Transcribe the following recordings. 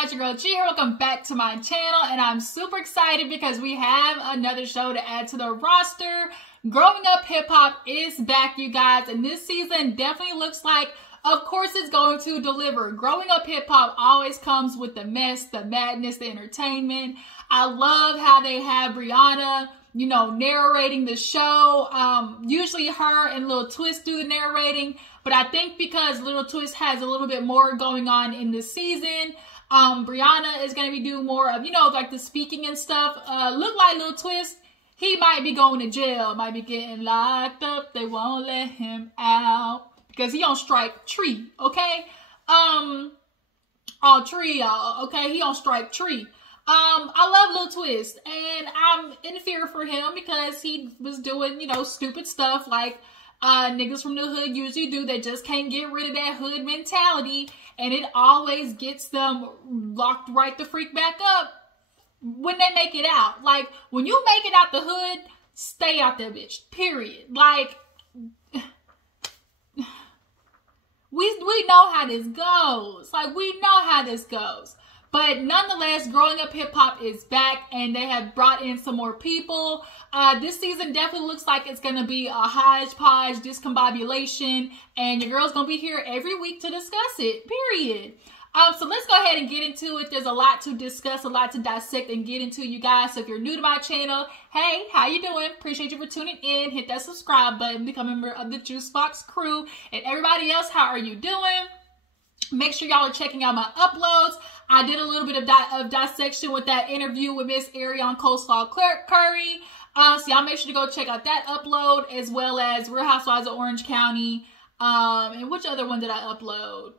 guys, your girl G here. Welcome back to my channel, and I'm super excited because we have another show to add to the roster. Growing Up Hip Hop is back, you guys, and this season definitely looks like, of course, it's going to deliver. Growing Up Hip Hop always comes with the mess, the madness, the entertainment. I love how they have Brianna, you know, narrating the show. Usually her and Lil Twist do the narrating, but I think because Lil Twist has a little bit more going on in this season, Brianna is going to be doing more of, you know, like the speaking and stuff. Look like Lil Twist, he might be going to jail, might be getting locked up. They won't let him out because he on strike tree, okay? Tree, okay? He on strike tree. I love Lil Twist, and I'm in fear for him because he was doing, you know, stupid stuff like niggas from the hood usually do. They just can't get rid of that hood mentality, and it always gets them locked right the freak back up when they make it out. Like, when you make it out the hood, stay out there, bitch, period. Like, we know how this goes. Like, we know how this goes. But nonetheless, Growing Up Hip Hop is back, and they have brought in some more people. This season definitely looks like it's going to be a hodgepodge discombobulation, and your girl's going to be here every week to discuss it, period. So let's go ahead and get into it. There's a lot to discuss, a lot to dissect and get into, you guys. So if you're new to my channel, hey, how you doing? Appreciate you for tuning in. Hit that subscribe button, become a member of the Juicebox crew. And everybody else, how are you doing? Make sure y'all are checking out my uploads. I did a little bit of dissection with that interview with Miss Ariane Coleslaw Curry. So y'all make sure to go check out that upload, as well as Real Housewives of Orange County. And which other one did I upload?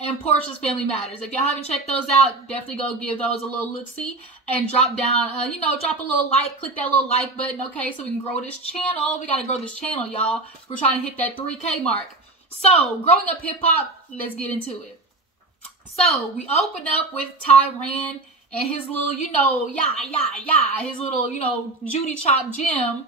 And Portia's Family Matters. If y'all haven't checked those out, definitely go give those a little look-see and drop down, you know, drop a little like, click that little like button, okay, so we can grow this channel. We got to grow this channel, y'all. We're trying to hit that 3K mark. So, Growing Up Hip Hop, let's get into it. So, we open up with Tyran and his little, you know, his little, you know, Judy Chop Gym.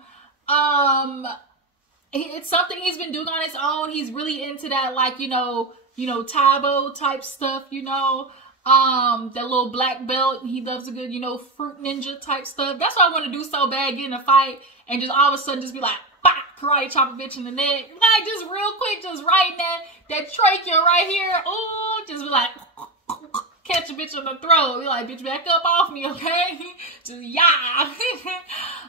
It's something he's been doing on his own. He's really into that, like, you know, Tybo type stuff, you know, that little black belt. He loves a good, you know, fruit ninja type stuff. That's what I want to do so bad, get in a fight and just all of a sudden just be like, bah, karate chop a bitch in the neck. Like, just real quick, just right that trachea right here. Oh, just be like, catch a bitch in the throat. Be like, bitch, back up off me, okay? Just, yeah.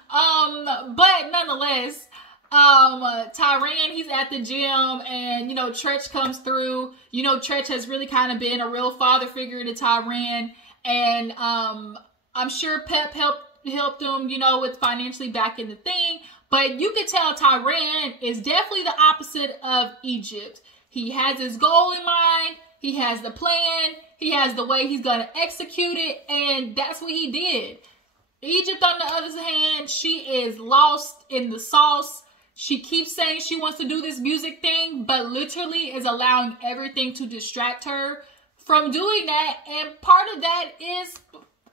But nonetheless, Tyran, he's at the gym, and, you know, Tretch comes through. You know, Tretch has really kind of been a real father figure to Tyran, and, I'm sure Pep helped him, you know, with financially backing the thing. But you could tell Tyran is definitely the opposite of Egypt. He has his goal in mind. He has the plan. He has the way he's going to execute it. And that's what he did. Egypt, on the other hand, she is lost in the sauce. She keeps saying she wants to do this music thing, but literally is allowing everything to distract her from doing that. And part of that is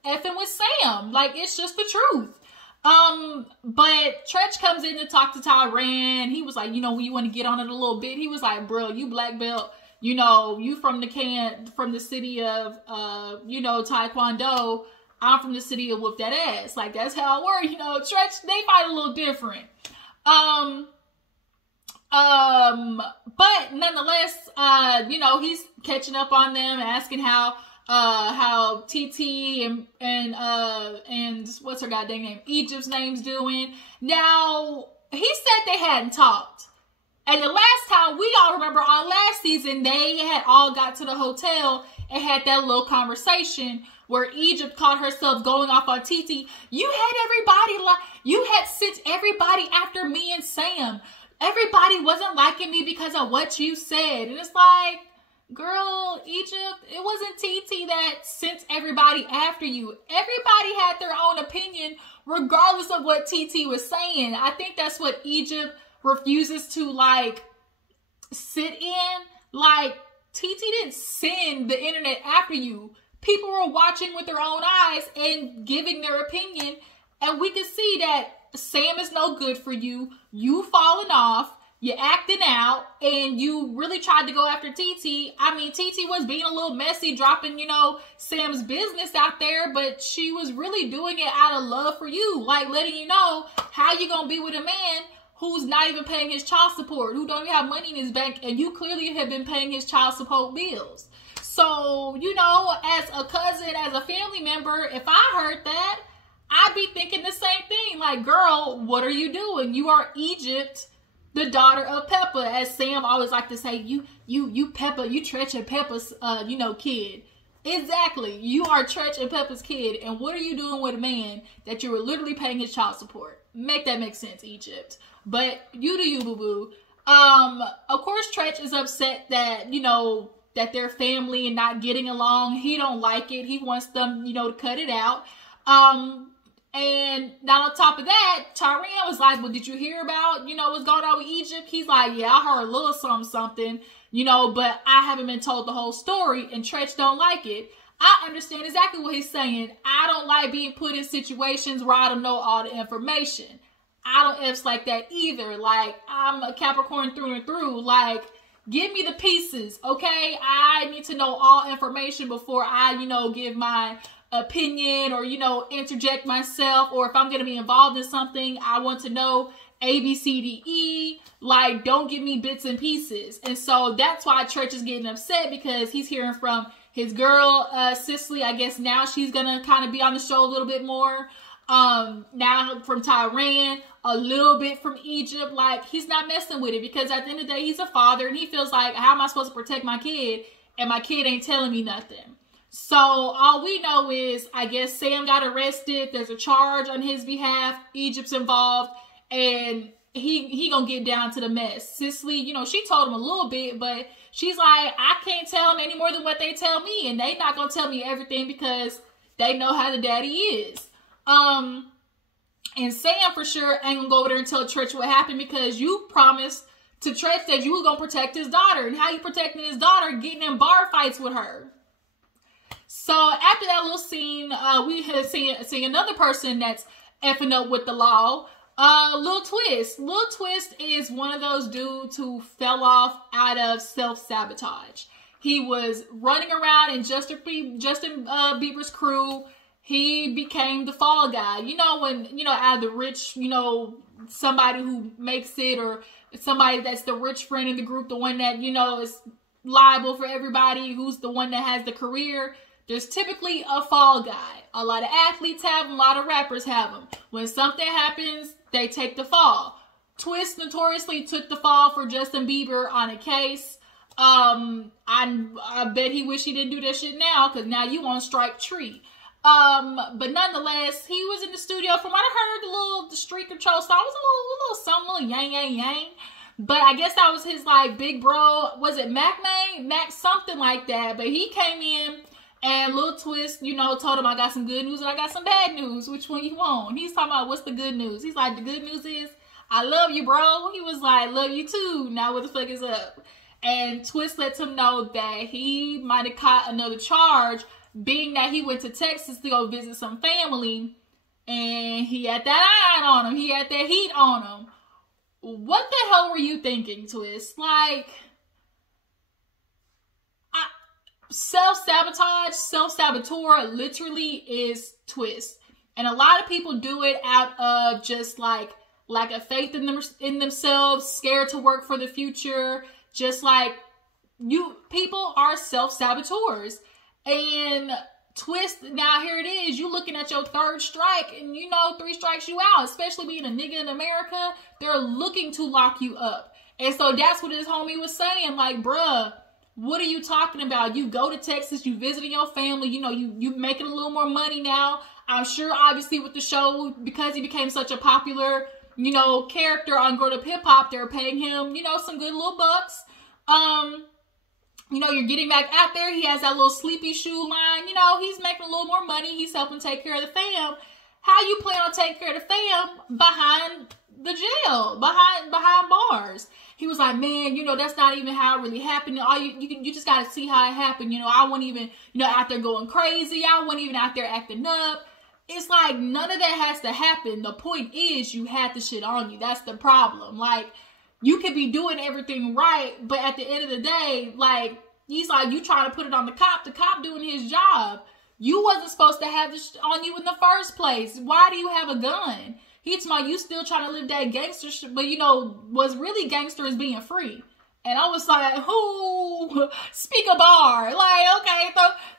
effing with Sam. Like, it's just the truth. But Tretch comes in to talk to Tyran. He was like, you know, when you want to get on it a little bit, he was like, bro, you black belt, you know, you from the city of, you know, Taekwondo. I'm from the city of whoop that ass. Like, that's how it works. You know, Tretch, they fight a little different. But nonetheless, you know, he's catching up on them, asking how TT and what's her goddamn name, Egypt's name's doing. Now, he said they hadn't talked. And the last time, we all remember on last season, they had all got to the hotel and had that little conversation where Egypt caught herself going off on TT. You had sent everybody after me and Sam. Everybody wasn't liking me because of what you said. And it's like, girl, Egypt, it wasn't TT that sent everybody after you. Everybody had their own opinion, regardless of what TT was saying. I think that's what Egypt refuses to, like, sit in. Like, TT didn't send the internet after you. People were watching with their own eyes and giving their opinion. And we could see that Sam is no good for you. You falling off. you acting out, and you really tried to go after TT. I mean, TT was being a little messy, dropping, you know, Sam's business out there, but she was really doing it out of love for you, like letting you know how you gonna be with a man who's not even paying his child support, who don't even have money in his bank, and you clearly have been paying his child support bills. So, you know, as a cousin, as a family member, if I heard that, I'd be thinking the same thing. Like, girl, what are you doing? You are Egypt, the daughter of Peppa, as Sam always like to say, you Peppa, you Tretch and Peppa's, you know, kid. Exactly. You are Tretch and Peppa's kid. And what are you doing with a man that you were literally paying his child support? Make that make sense, Egypt. But you do you, boo-boo. Of course, Tretch is upset that, you know, that they're family and not getting along. He don't like it. He wants them, you know, to cut it out. And now on top of that, Tyrion was like, well, did you hear about, you know, what's going on with Egypt? He's like, yeah, I heard a little something, you know, but I haven't been told the whole story, and Tretch don't like it. I understand exactly what he's saying. I don't like being put in situations where I don't know all the information. I don't F's like that either. Like, I'm a Capricorn through and through. Like, give me the pieces, okay? I need to know all information before I, you know, give my opinion or, you know, interject myself. Or if I'm going to be involved in something, I want to know A, B, C, D, E. Like, don't give me bits and pieces. And so that's why Tretch is getting upset, because he's hearing from his girl, Cicely. I guess now she's going to kind of be on the show a little bit more. Now from Tyrion, a little bit from Egypt. Like, he's not messing with it, because at the end of the day, he's a father, and he feels like, how am I supposed to protect my kid, and my kid ain't telling me nothing? So all we know is, I guess Sam got arrested. There's a charge on his behalf. Egypt's involved, and he gonna get down to the mess. Cicely, you know, she told him a little bit, but she's like, I can't tell him any more than what they tell me, and they not gonna tell me everything because they know how the daddy is. And Sam for sure ain't gonna go over there and tell Tretch what happened, because you promised to Tretch that you were gonna protect his daughter. And how you protecting his daughter? Getting in bar fights with her. So after that little scene, we had seen another person that's effing up with the law. Lil Twist. Lil Twist is one of those dudes who fell off out of self-sabotage. He was running around in Justin Bieber's crew. He became the fall guy. You know, when, you know, out of the rich, you know, somebody who makes it, or somebody that's the rich friend in the group, the one that, you know, is liable for everybody, who's the one that has the career. There's typically a fall guy. A lot of athletes have them, a lot of rappers have them. When something happens, they take the fall. Twist notoriously took the fall for Justin Bieber on a case. I bet he wish he didn't do that shit now, because now you on strike tree. But nonetheless, he was in the studio. From what I heard, the street control song was a little something, a little yang, yang, yang. But I guess that was his, like, big bro. Was it Mac something like that. But he came in, and Lil Twist, you know, told him, I got some good news and I got some bad news. Which one you want? He's talking about, what's the good news? He's like, the good news is, I love you, bro. He was like, love you too. Now what the fuck is up? And Twist lets him know that he might have caught another charge, being that he went to Texas to go visit some family, and he had that iron on him. He had that heat on him. What the hell were you thinking, Twist? Like, self-sabotage, self-saboteur literally is Twist. And a lot of people do it out of just like lack of faith in themselves, scared to work for the future. Just like, people are self-saboteurs. And Twist, now here it is, you looking at your third strike, and you know 3 strikes you out. Especially being a nigga in America, they're looking to lock you up. And so that's what his homie was saying, like, bruh, what are you talking about? You go to Texas, you visiting your family, you know, you making a little more money now. I'm sure, obviously, with the show, because he became such a popular, you know, character on Growing Up Hip Hop, they're paying him, you know, some good little bucks. You know, you're getting back out there. He has that little sleepy shoe line. You know, he's making a little more money. He's helping take care of the fam. How you plan on taking care of the fam behind the jail, behind bars? He was like, man, you know, that's not even how it really happened. All you just got to see how it happened. You know, I wasn't even, you know, out there going crazy. I wasn't even out there acting up. It's like, none of that has to happen. The point is, you had the shit on you. That's the problem. Like, you could be doing everything right, but at the end of the day, like, he's like, you trying to put it on the cop doing his job. You wasn't supposed to have this on you in the first place. Why do you have a gun? He's like, you still trying to live that gangster shit, but you know, what's really gangster is being free. And I was like, who? Speak a bar. Like, okay,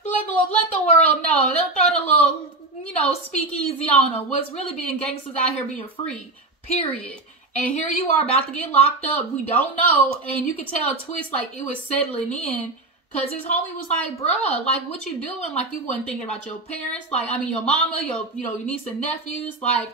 let the world know. They'll throw the little, you know, speakeasy on them. What's really being gangsters out here being free, period. And here you are about to get locked up. We don't know. And you could tell Twist, like, it was settling in. Because his homie was like, bruh, like, what you doing? Like, you wasn't thinking about your parents. Like, I mean, your mama, your niece and nephews. Like,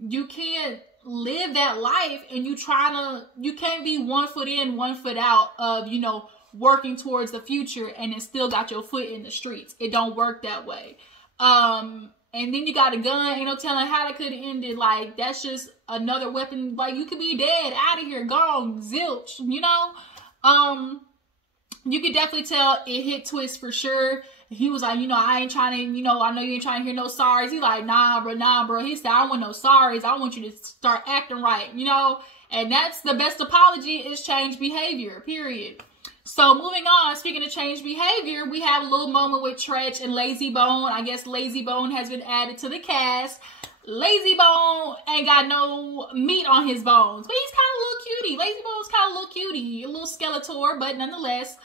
you can't live that life. And you can't be 1 foot in, 1 foot out of, you know, working towards the future and then still got your foot in the streets. It don't work that way. And then you got a gun, ain't no telling how that could have ended. Like, that's just another weapon. Like, you could be dead, out of here, gone, zilch, you know? You could definitely tell it hit Twist for sure. He was like, you know, I ain't trying to, you know, I know you ain't trying to hear no sorries. He like, nah, bro. He said, I don't want no sorries. I want you to start acting right, you know? And that's the best apology is change behavior, period. So moving on, speaking of change behavior, we have a little moment with Tretch and Lazy Bone. I guess Lazy Bone has been added to the cast. Lazy Bone ain't got no meat on his bones, but he's kind of a little cutie. Lazy Bone's kind of a little cutie, a little Skeletor, but nonetheless,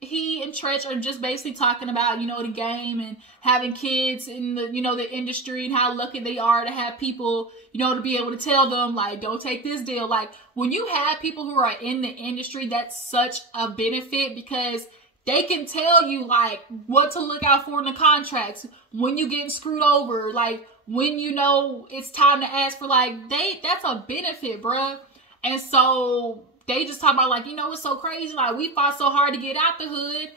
he and Tretch are just basically talking about, you know, the game and having kids in the, you know, the industry and how lucky they are to have people, you know, to be able to tell them, like, don't take this deal. Like, when you have people who are in the industry, that's such a benefit because they can tell you, like, what to look out for in the contracts, when you getting screwed over, like, when you know it's time to ask for, like, that's a benefit, bruh. And so they just talk about, like, you know, it's so crazy. Like, we fought so hard to get out the hood.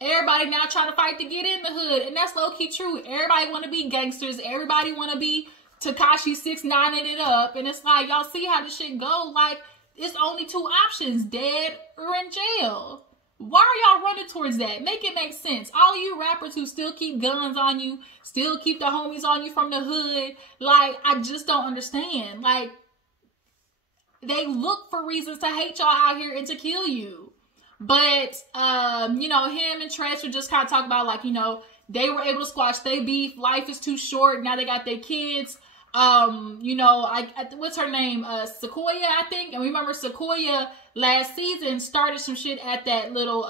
Everybody now trying to fight to get in the hood. And that's low-key true. Everybody want to be gangsters. Everybody want to be Tekashi 6ix9ine it up. And it's like, y'all see how this shit go? Like, it's only 2 options, dead or in jail. Why are y'all running towards that? Make it make sense. All you rappers who still keep guns on you, still keep the homies on you from the hood. Like, I just don't understand. Like, they look for reasons to hate y'all out here and to kill you. But, you know, him and Tretch would just kind of talk about, like, you know, they were able to squash their beef. Life is too short. Now they got their kids. You know, what's her name? Sequoia, I think. And remember Sequoia last season started some shit at that little,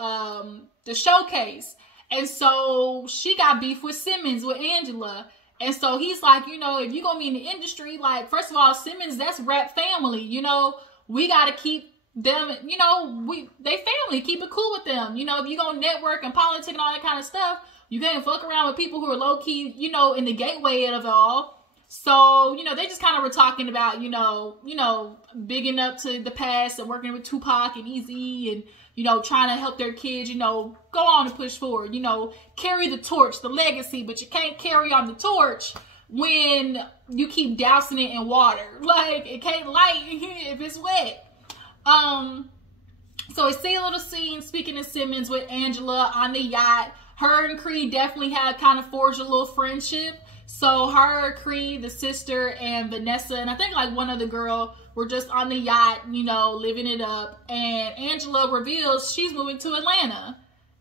the showcase. And so she got beef with Simmons, with Angela. And so he's like, you know, if you're going to be in the industry, like, first of all, Simmons, that's rap family. You know, we got to keep them, you know, they family, keep it cool with them. You know, if you're going to network and politics and all that kind of stuff, you can't fuck around with people who are low key, you know, in the gateway of it all. So, you know, they just kind of were talking about, you know, bigging up to the past and working with Tupac and Eazy and, you know, trying to help their kids, you know, go on and push forward, you know, carry the torch, the legacy, but you can't carry on the torch when you keep dousing it in water. Like, it can't light if it's wet. So we see a little scene, speaking of Simmons, with Angela on the yacht. Her and Creed definitely had kind of forged a little friendship. So her, Creed, the sister, and Vanessa, and I think like one other girl were just on the yacht, you know, living it up. And Angela reveals she's moving to Atlanta.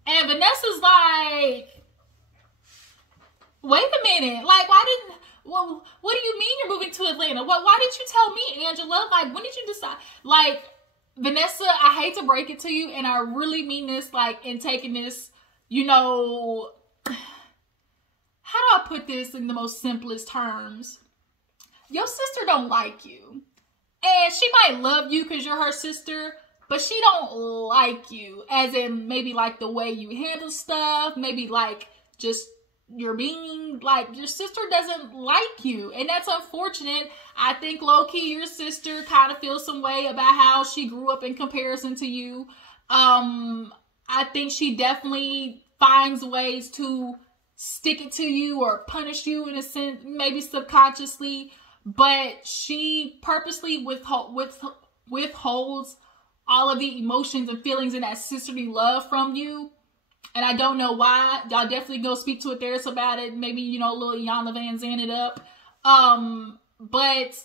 And Vanessa's like, wait a minute. Like, well, what do you mean you're moving to Atlanta? Why didn't you tell me, Angela? Like, when did you decide? Like, Vanessa, I hate to break it to you, and I really mean this, like, in taking this, you know, how do I put this in the most simplest terms? Your sister don't like you. And she might love you because you're her sister, but she don't like you. As in maybe like the way you handle stuff, maybe like just your being, like your sister doesn't like you. And that's unfortunate. I think low-key your sister kind of feels some way about how she grew up in comparison to you. I think she definitely finds ways to stick it to you or punish you in a sense, maybe subconsciously, but she purposely withholds all of the emotions and feelings and that sisterly love from you. And I don't know why. Y'all definitely go speak to a therapist about it. Maybe, you know, a little Iyanla Vanzant it up. But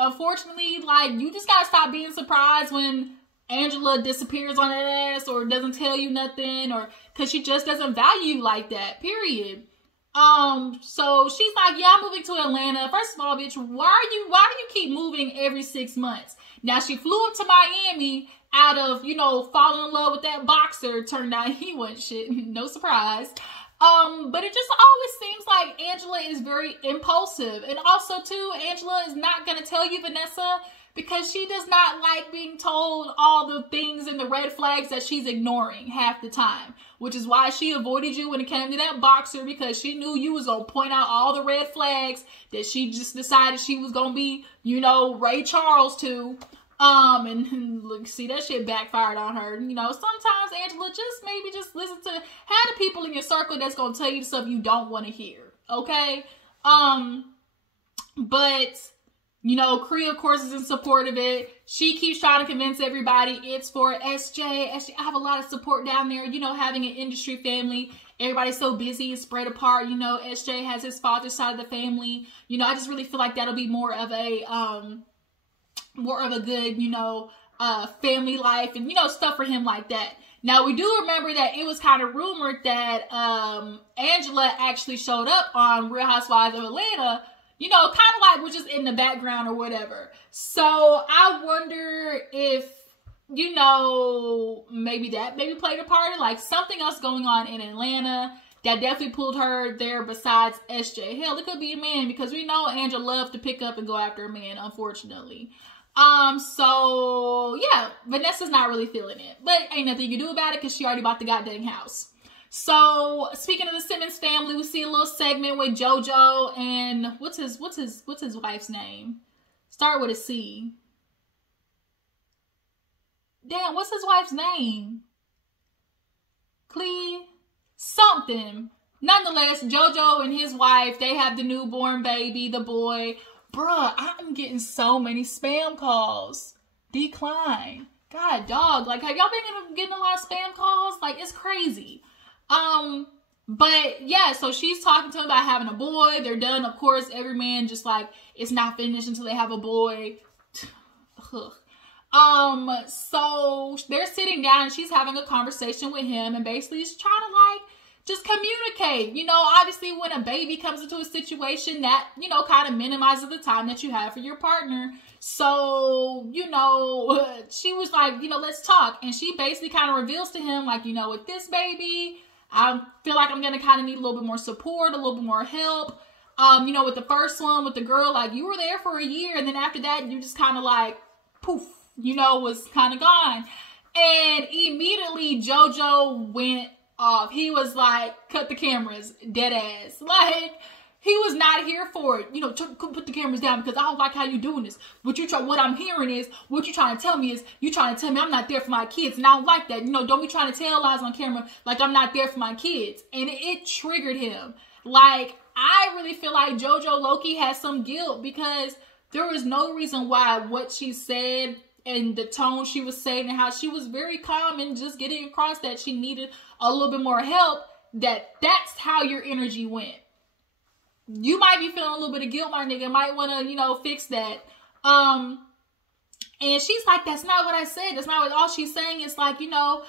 unfortunately, like, you just gotta stop being surprised when Angela disappears on that ass or doesn't tell you nothing, or because she just doesn't value you like that, period. So she's like, yeah, I'm moving to Atlanta. First of all, bitch, why do you keep moving every 6 months? Now, she flew up to Miami out of, you know, falling in love with that boxer. Turned out he wasn't shit. No surprise. But it just always seems like Angela is very impulsive. And also, too, Angela is not going to tell you, Vanessa, because she does not like being told all the things and the red flags that she's ignoring half the time. Which is why she avoided you when it came to that boxer, because she knew you was going to point out all the red flags that she just decided she was going to be, you know, Ray Charles to. And look, see, that shit backfired on her. You know, sometimes, Angela, just maybe just listen to, have the people in your circle that's going to tell you stuff you don't want to hear. Okay? But, you know, Cree, of course, is in support of it. She keeps trying to convince everybody it's for SJ. SJ, I have a lot of support down there. You know, having an industry family. Everybody's so busy and spread apart. You know, SJ has his father's side of the family. You know, I just really feel like that'll be more of a good, you know, family life and, you know, stuff for him like that. Now, we do remember that it was kind of rumored that Angela actually showed up on Real Housewives of Atlanta, you know, kind of like was just in the background or whatever. So I wonder if, you know, maybe played a part, like something else going on in Atlanta that definitely pulled her there besides SJ. Hell, it could be a man, because we know Angela loves to pick up and go after a man, unfortunately. So yeah, Vanessa's not really feeling it, but ain't nothing you can do about it because she already bought the goddamn house. So speaking of the Simmons family, we see a little segment with JoJo and what's his wife's name? Start with a C. Damn, what's his wife's name? Clee something. Nonetheless, JoJo and his wife, they have the newborn baby, the boy. Bruh, I'm getting so many spam calls. Decline. God, dog. Like, have y'all been getting a lot of spam calls? Like, it's crazy. But yeah, so she's talking to him about having a boy. They're done. Of course, every man just like, it's not finished until they have a boy. So they're sitting down and she's having a conversation with him and basically is trying to like, just communicate. You know, obviously when a baby comes into a situation that, you know, kind of minimizes the time that you have for your partner. So, you know, she was like, you know, let's talk. And she basically kind of reveals to him, like, you know, with this baby, I feel like I'm going to kind of need a little bit more support, a little bit more help. You know, with the first one, with the girl, like, you were there for a year. And then after that, you just kind of like, poof, you know, was kind of gone. And immediately JoJo went off. He was like, cut the cameras, dead ass. Like, he was not here for it. You know, put the cameras down because I don't like how you doing this. What I'm hearing is, what you trying to tell me is, you trying to tell me I'm not there for my kids. And I don't like that. You know, don't be trying to tell lies on camera like I'm not there for my kids. And it triggered him. Like, I really feel like JoJo Loki has some guilt because there was no reason why what she said and the tone she was saying and how she was very calm and just getting across that she needed a little bit more help, that's how your energy went. You might be feeling a little bit of guilt, my nigga. Might want to, you know, fix that. And she's like, that's not what I said. That's not what all she's saying. Is like, you know,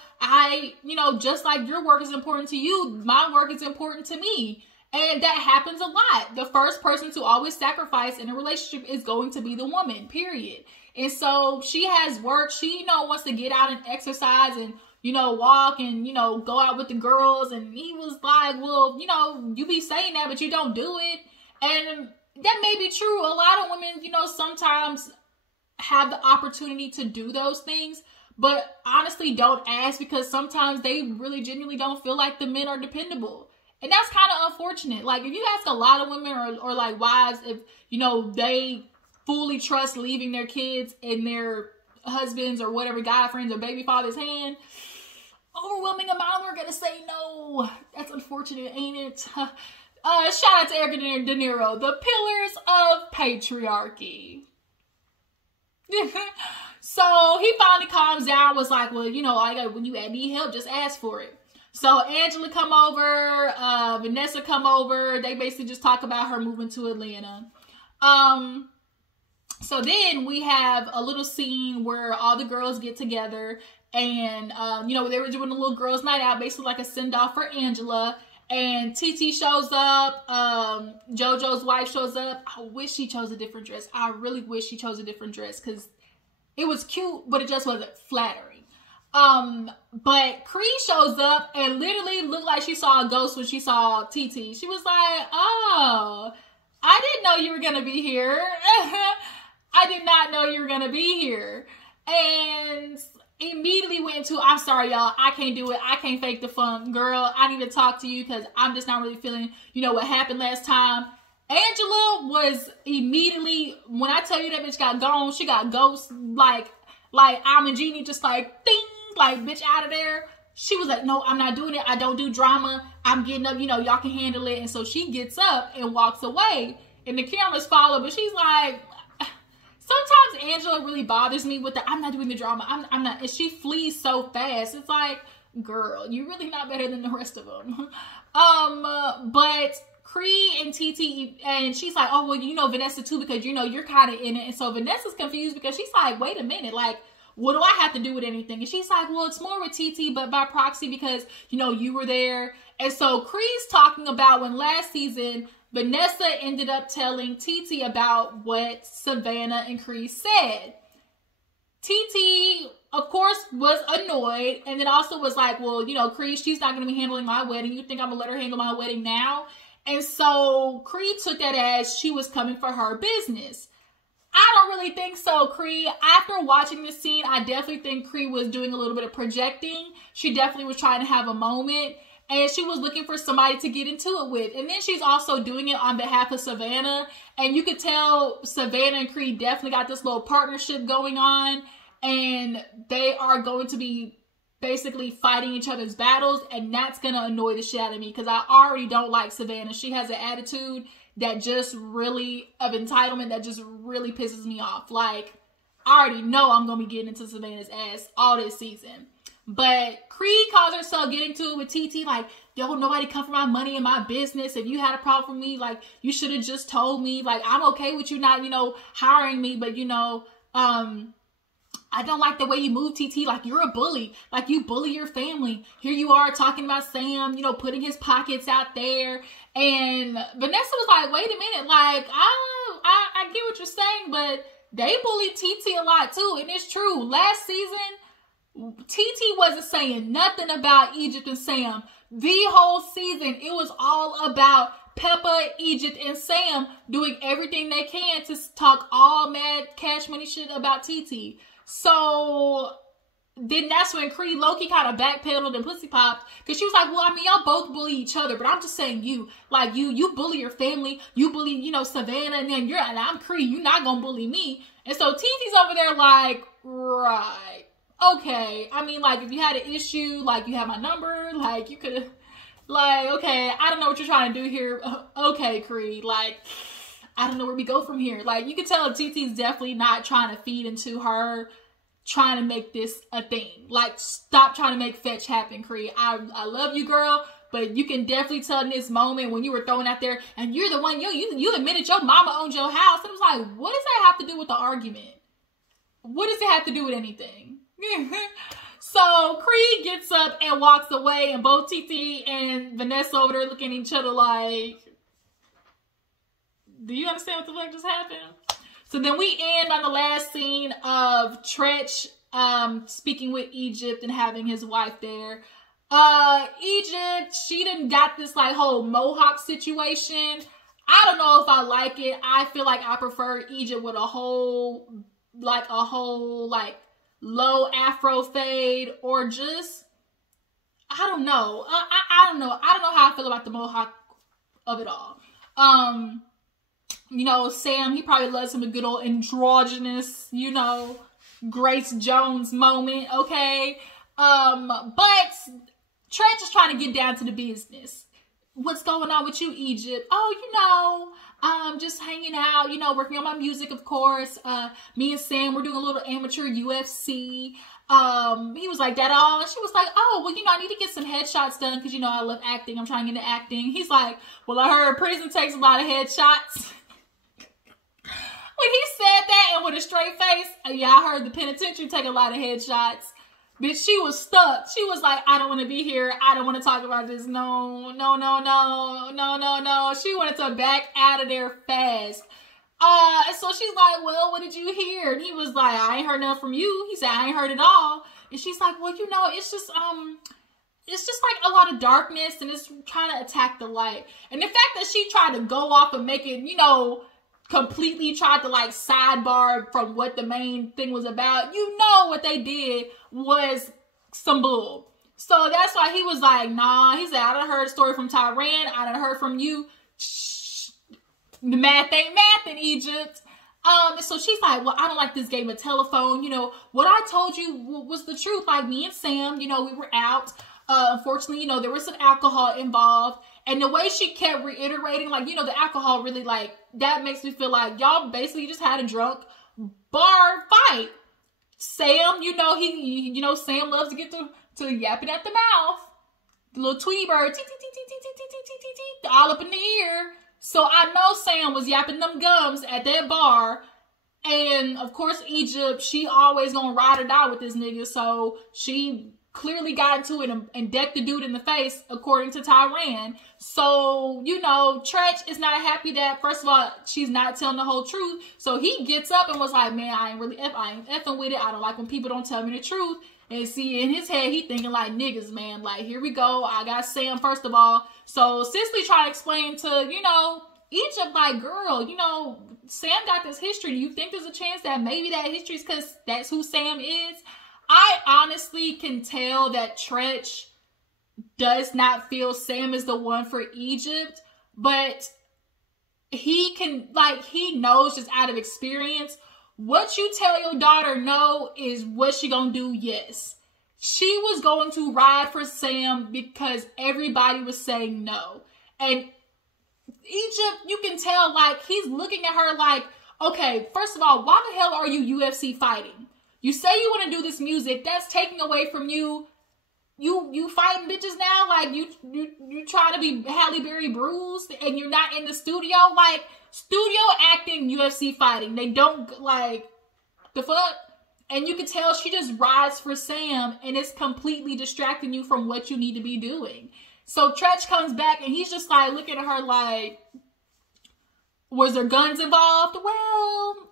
just like your work is important to you, my work is important to me. And that happens a lot. The first person to always sacrifice in a relationship is going to be the woman, period. And so she has work. She, you know, wants to get out and exercise and, you know, walk and, you know, go out with the girls. And he was like, well, you know, you be saying that, but you don't do it. And that may be true. A lot of women, you know, sometimes have the opportunity to do those things, but honestly don't ask because sometimes they really genuinely don't feel like the men are dependable. And that's kind of unfortunate. Like, if you ask a lot of women or like wives, if, you know, they fully trust leaving their kids in their husbands or whatever, guy friends or baby father's hand, overwhelming amount of them are going to say no. That's unfortunate, ain't it? Shout out to Erica De Niro. The pillars of patriarchy. So he finally calms down, was like, well, you know, when you need help, just ask for it. So Angela come over, Vanessa come over. They basically just talk about her moving to Atlanta. So then we have a little scene where all the girls get together and, you know, they were doing a little girls' night out, basically like a send-off for Angela. And TT shows up, JoJo's wife shows up. I wish she chose a different dress. I really wish she chose a different dress because it was cute, but it just wasn't flattering. But Cree shows up and literally looked like she saw a ghost when she saw TT. She was like, oh, I didn't know you were going to be here. I did not know you were going to be here. And immediately went into, I'm sorry, y'all, I can't do it. I can't fake the funk. Girl, I need to talk to you because I'm just not really feeling, you know, what happened last time. Angela was immediately, when I tell you that bitch got gone, she got ghost, like I'm a genie, just like, ding, like, bitch, out of there. She was like, no, I'm not doing it. I don't do drama. I'm getting up, you know, y'all can handle it. And so she gets up and walks away. And the cameras follow, but she's like, sometimes Angela really bothers me with the, I'm not doing the drama. I'm not. And she flees so fast. It's like, girl, you're really not better than the rest of them. But Cree and TT, and she's like, oh, well, you know, Vanessa too, because, you know, you're kind of in it. And so Vanessa's confused because she's like, wait a minute, like, what do I have to do with anything? And she's like, well, it's more with TT, but by proxy because, you know, you were there. And so Cree's talking about when last season, Vanessa ended up telling TT about what Savannah and Cree said. TT, of course, was annoyed and then also was like, well, you know, Cree, she's not going to be handling my wedding. You think I'm going to let her handle my wedding now? And so Cree took that as she was coming for her business. I don't really think so, Cree. After watching this scene, I definitely think Cree was doing a little bit of projecting. She definitely was trying to have a moment. And she was looking for somebody to get into it with. And then she's also doing it on behalf of Savannah. And you could tell Savannah and Cree definitely got this little partnership going on. And they are going to be basically fighting each other's battles. And that's going to annoy the shit out of me. Because I already don't like Savannah. She has an attitude that just really, of entitlement, that just really pisses me off. Like, I already know I'm going to be getting into Savannah's ass all this season. But Cree calls herself getting to it with TT, like, yo, nobody come for my money and my business. If you had a problem with me, like, you should have just told me. Like, I'm okay with you not, you know, hiring me, but, you know, I don't like the way you move, TT. Like, you're a bully. Like, you bully your family. Here you are talking about Sam, you know, putting his pockets out there. And Vanessa was like, wait a minute. Like, I get what you're saying, but they bullied TT a lot, too. And it's true. Last season, TT wasn't saying nothing about Egypt and Sam. The whole season, it was all about Peppa, Egypt, and Sam doing everything they can to talk all mad cash money shit about TT. So then that's when Cree low-key kind of backpedaled and pussy popped. Because she was like, well, I mean, y'all both bully each other. But I'm just saying you. Like, you bully your family. You bully, you know, Savannah. And then and I'm Cree. You're not going to bully me. And so TT's over there like, right. Okay, I mean, like, if you had an issue, like, you have my number, like, you could have, like, okay, I don't know what you're trying to do here. Okay, Cree, like, I don't know where we go from here. Like, you can tell TT's definitely not trying to feed into her trying to make this a thing. Like, stop trying to make fetch happen, Cree. I love you, girl, but you can definitely tell in this moment when you were throwing out there, and you're the one, you admitted your mama owned your house. And it was like, what does that have to do with the argument? What does it have to do with anything? So Cree gets up and walks away, and both TT and Vanessa over there looking at each other like, do you understand what the fuck just happened? So then we end on the last scene of Tretch speaking with Egypt and having his wife there. Egypt, she done got this like whole mohawk situation. I don't know if I like it. I feel like I prefer Egypt with a whole low afro fade, or just, I don't know. I don't know. I don't know how I feel about the mohawk of it all. You know, Sam, he probably loves him a good old androgynous, you know, Grace Jones moment, okay? But Tretch is trying to get down to the business. What's going on with you, Egypt? Oh, you know, just hanging out, you know, working on my music, of course. Me and Sam, we're doing a little amateur UFC. He was like, that all? And she was like, oh, well, you know, I need to get some headshots done because, you know, I love acting. I'm trying to get into acting. He's like, well, I heard prison takes a lot of headshots. when he said that and with a straight face, yeah, I heard the penitentiary take a lot of headshots. Bitch, she was stuck. She was like, I don't want to be here. I don't want to talk about this. No. She wanted to back out of there fast. So she's like, well, what did you hear? And he was like, I ain't heard nothing from you. He said, I ain't heard it all. And she's like, well, you know, it's just like a lot of darkness and it's trying to attack the light. And the fact that she tried to go off and make it, you know, completely tried to like sidebar from what the main thing was about. You know what they did was some bull. So that's why he was like, nah. He said, I done heard a story from Tyran. I done heard from you. Shh. The math ain't math in Egypt. So she's like, well, I don't like this game of telephone. You know, what I told you was the truth. Like me and Sam, you know, we were out. Unfortunately, you know, there was some alcohol involved. And the way she kept reiterating, like, you know, the alcohol really, like, that makes me feel like y'all basically just had a drunk bar fight. Sam, you know, Sam loves to get to yapping at the mouth. The little Tweety bird, all up in the ear. So I know Sam was yapping them gums at that bar. And, of course, Egypt, she always gonna ride or die with this nigga. So she clearly got into it and decked the dude in the face, according to Tyran. So, you know, Tretch is not happy that, first of all, she's not telling the whole truth. So he gets up and was like, man, I ain't effing with it. I don't like when people don't tell me the truth. And see, in his head, he thinking like, niggas, man, like, here we go. I got Sam, first of all. So Cicely tried to explain to, you know, Egypt, like, girl, you know, Sam got this history. Do you think there's a chance that maybe that history is because that's who Sam is? I honestly can tell that Tretch does not feel Sam is the one for Egypt, but he can, like, he knows just out of experience, what you tell your daughter no is what she gonna do yes. She was going to ride for Sam because everybody was saying no. And Egypt, you can tell, like, he's looking at her like, okay, first of all, why the hell are you UFC fighting? You say you want to do this music, that's taking away from you. You fighting bitches now? Like, you trying to be Halle Berry bruised and you're not in the studio? Like, studio acting, UFC fighting. They don't, like, the fuck? And you can tell she just rides for Sam and it's completely distracting you from what you need to be doing. So Tretch comes back and he's just like looking at her like, was there guns involved? Well,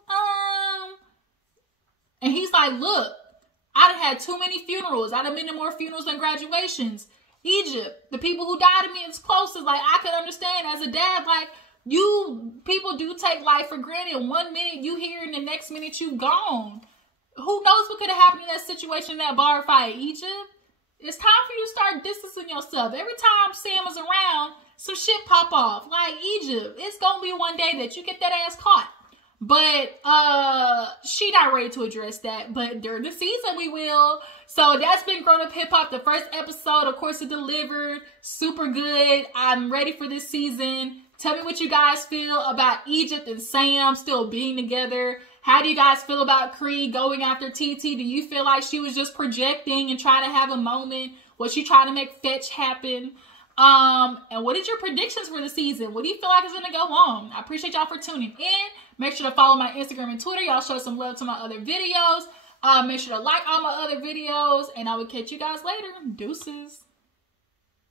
and he's like, look, I done had too many funerals. I done been to more funerals than graduations. Egypt, the people who died to me as close as, like, I could understand as a dad, like, people do take life for granted. 1 minute you here and the next minute you gone. Who knows what could have happened in that situation, in that bar fight, Egypt? It's time for you to start distancing yourself. Every time Sam is around, some shit pop off. Like, Egypt, it's gonna be one day that you get that ass caught. But she not ready to address that. But during the season, we will. So that's been Grown Up Hip Hop. The first episode, of course, it delivered. Super good. I'm ready for this season. Tell me what you guys feel about Egypt and Sam still being together. How do you guys feel about Cree going after TT? Do you feel like she was just projecting and trying to have a moment? Was she trying to make fetch happen? And what is your predictions for the season? What do you feel like is going to go on? I appreciate y'all for tuning in. Make sure to follow my Instagram and Twitter. Y'all show some love to my other videos. Make sure to like all my other videos. And I will catch you guys later. Deuces.